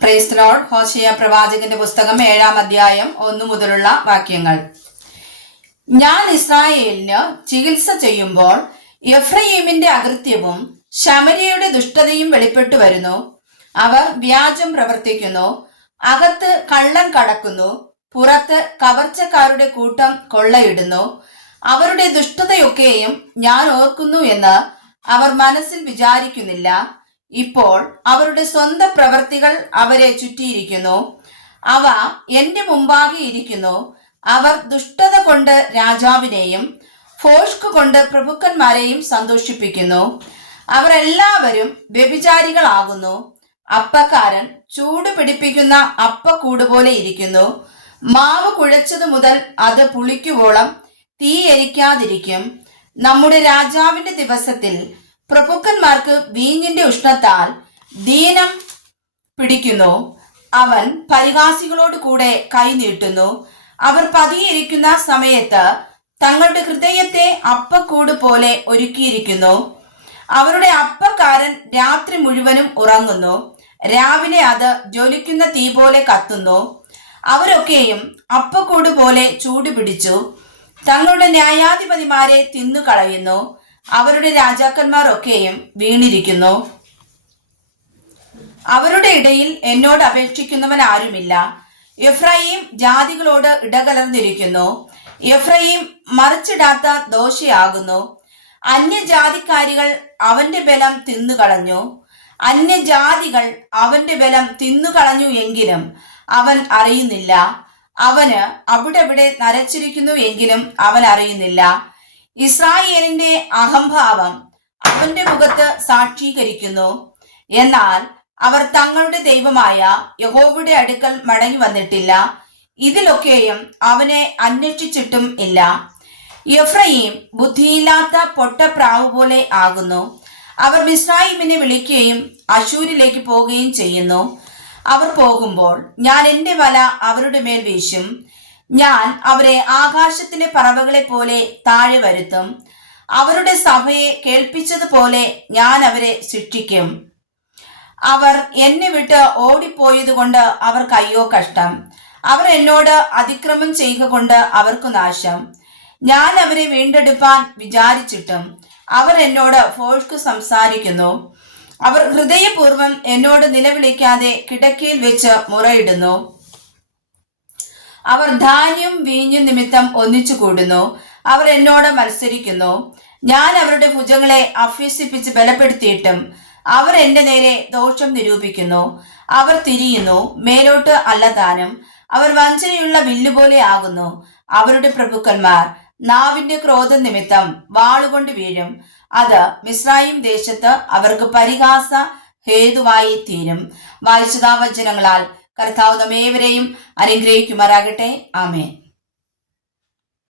Praise the Lord. Hosea പ്രവാചകന്റെ പുസ്തകം 7-ാം അധ്യായം 1 മുതലുള്ള വാക്യങ്ങൾ. ഞാൻ ഇസ്രായേലിന് ചികിത്സ ചെയ്യുമ്പോൾ എഫ്രയീമിന്റെ അകൃത്യവും ശമര്യയുടെ ദുഷ്ടതയും വെളിപ്പെട്ടു വരുന്നു. അവർ വ്യാജം പ്രവർത്തിക്കുന്നു, അകത്ത് കള്ളൻ കടക്കുന്നു, പുറത്ത് കവർച്ചക്കാരുടെ കൂട്ടം കൊള്ളയിടുന്നു. അവരുടെ ദുഷ്ടതയൊക്കെയും ഞാൻ ഓർക്കുന്നു എന്ന് അവർ മനസ്സിൽ വിചാരിക്കുന്നില്ല. ഇപ്പോൾ അവരുടെ സ്വന്തം പ്രവൃത്തികൾ അവരെ ചുറ്റിയിരിക്കുന്നു. അവ എന്റെ മുമ്പാകെ ഇരിക്കുന്നു. അവർ ദുഷ്ടത കൊണ്ട് രാജാവിനെയും ഫോഷ്ക് കൊണ്ട് പ്രഭുക്കന്മാരെയും സന്തോഷിപ്പിക്കുന്നു. അവർ എല്ലാവരും വ്യഭിചാരികളാകുന്നു. അപ്പക്കാരൻ ചൂട് പിടിപ്പിക്കുന്ന അപ്പക്കൂട് പോലെ ഇരിക്കുന്നു. മാവ് കുഴച്ചതു മുതൽ അത് പുളിക്കുവോളം തീ എരിക്കാതിരിക്കും. നമ്മുടെ രാജാവിന്റെ ദിവസത്തിൽ പ്രഭുക്കന്മാർക്ക് വീഞ്ഞിന്റെ ഉഷ്ണത്താൽ ദീനം പിടിക്കുന്നു. അവൻ പരിഹാസികളോട് കൂടെ കൈ നീട്ടുന്നു. അവർ പതിയിരിക്കുന്ന സമയത്ത് തങ്ങളുടെ ഹൃദയത്തെ അപ്പക്കൂട് പോലെ ഒരുക്കിയിരിക്കുന്നു. അവരുടെ അപ്പക്കാരൻ രാത്രി മുഴുവനും ഉറങ്ങുന്നു. രാവിലെ അത് ജ്വലിക്കുന്ന തീ പോലെ കത്തുന്നു. അവരൊക്കെയും അപ്പക്കൂട് പോലെ ചൂട് പിടിച്ചു തങ്ങളുടെ ന്യായാധിപതിമാരെ തിന്നുകളയുന്നു. അവരുടെ രാജാക്കന്മാർ ഒക്കെയും വീണിരിക്കുന്നു. അവരുടെ ഇടയിൽ എന്നോട് അപേക്ഷിക്കുന്നവൻ ആരുമില്ല. എഫ്രയീം ജാതികളോട് ഇടകലർന്നിരിക്കുന്നു. എഫ്രയീം മറിച്ചിടാത്ത ദോഷയാകുന്നു. അന്യജാതിക്കാരികൾ അവന്റെ ബലം തിന്നുകളഞ്ഞു. അന്യജാതികൾ അവന്റെ ബലം തിന്നുകളഞ്ഞു എങ്കിലും അവൻ അറിയുന്നില്ല. അവന് അവിടെ നരച്ചിരിക്കുന്നു എങ്കിലും അവൻ അറിയുന്നില്ല. ഇസ്രായേലിന്റെ അഹംഭാവം അവന്റെ മുഖത്ത് സാക്ഷീകരിക്കുന്നു. എന്നാൽ അവർ തങ്ങളുടെ ദൈവമായ യഹോവയുടെ അടുക്കൽ മടങ്ങി വന്നിട്ടില്ല. ഇതിലൊക്കെയും അവനെ അന്വേഷിച്ചിട്ടും ഇല്ല. എഫ്രയീം ബുദ്ധിയില്ലാത്ത പൊട്ടപ്രാവ് പോലെ ആകുന്നു. അവർ മിസ്രയീമിനെ വിളിക്കുകയും അശൂരിലേക്ക് പോവുകയും ചെയ്യുന്നു. അവർ പോകുമ്പോൾ ഞാൻ എന്റെ വല അവരുടെ മേൽ വീശും. ഞാൻ അവരെ ആകാശത്തിലെ പറവകളെ പോലെ താഴെ വരുത്തും. അവരുടെ സഭയെ കേൾപ്പിച്ചതുപോലെ ഞാൻ അവരെ ശിക്ഷിക്കും. അവർ എന്നെ വിട്ട് ഓടിപ്പോയത് കൊണ്ട് അവർക്ക് അയ്യോ കഷ്ടം. അവർ എന്നോട് അതിക്രമം ചെയ്യുക കൊണ്ട് അവർക്ക് നാശം. ഞാൻ അവരെ വീണ്ടെടുപ്പാൻ വിചാരിച്ചിട്ടും അവർ എന്നോട് ഫോഷ്ക് സംസാരിക്കുന്നു. അവർ ഹൃദയപൂർവ്വം എന്നോട് നിലവിളിക്കാതെ കിടക്കയിൽ വെച്ച് മുറയിടുന്നു. അവർ ധാന്യം വീഞ്ഞും നിമിത്തം ഒന്നിച്ചു കൂടുന്നു. അവർ എന്നോട് മത്സരിക്കുന്നു. ഞാൻ അവരുടെ ഭുജങ്ങളെ അഭ്യസിപ്പിച്ച് ബലപ്പെടുത്തിയിട്ടും അവർ എന്റെ നേരെ ദോഷം നിരൂപിക്കുന്നു. അവർ തിരിയുന്നു, മേലോട്ട് അല്ലതാനും. അവർ വഞ്ചനയുള്ള വില്ലുപോലെ ആകുന്നു. അവരുടെ പ്രഭുക്കന്മാർ നാവിന്റെ ക്രോധം നിമിത്തം വാളുകൊണ്ട് വീഴും. അത് മിസ്രയീം ദേശത്ത് അവർക്ക് പരിഹാസ ഹേതുവായി തീരും. വായിച്ചതാ വചനങ്ങളാൽ കർത്താവ് നമ്മേവരെയും അനുഗ്രഹിക്കുമാറാകട്ടെ. ആമേൻ.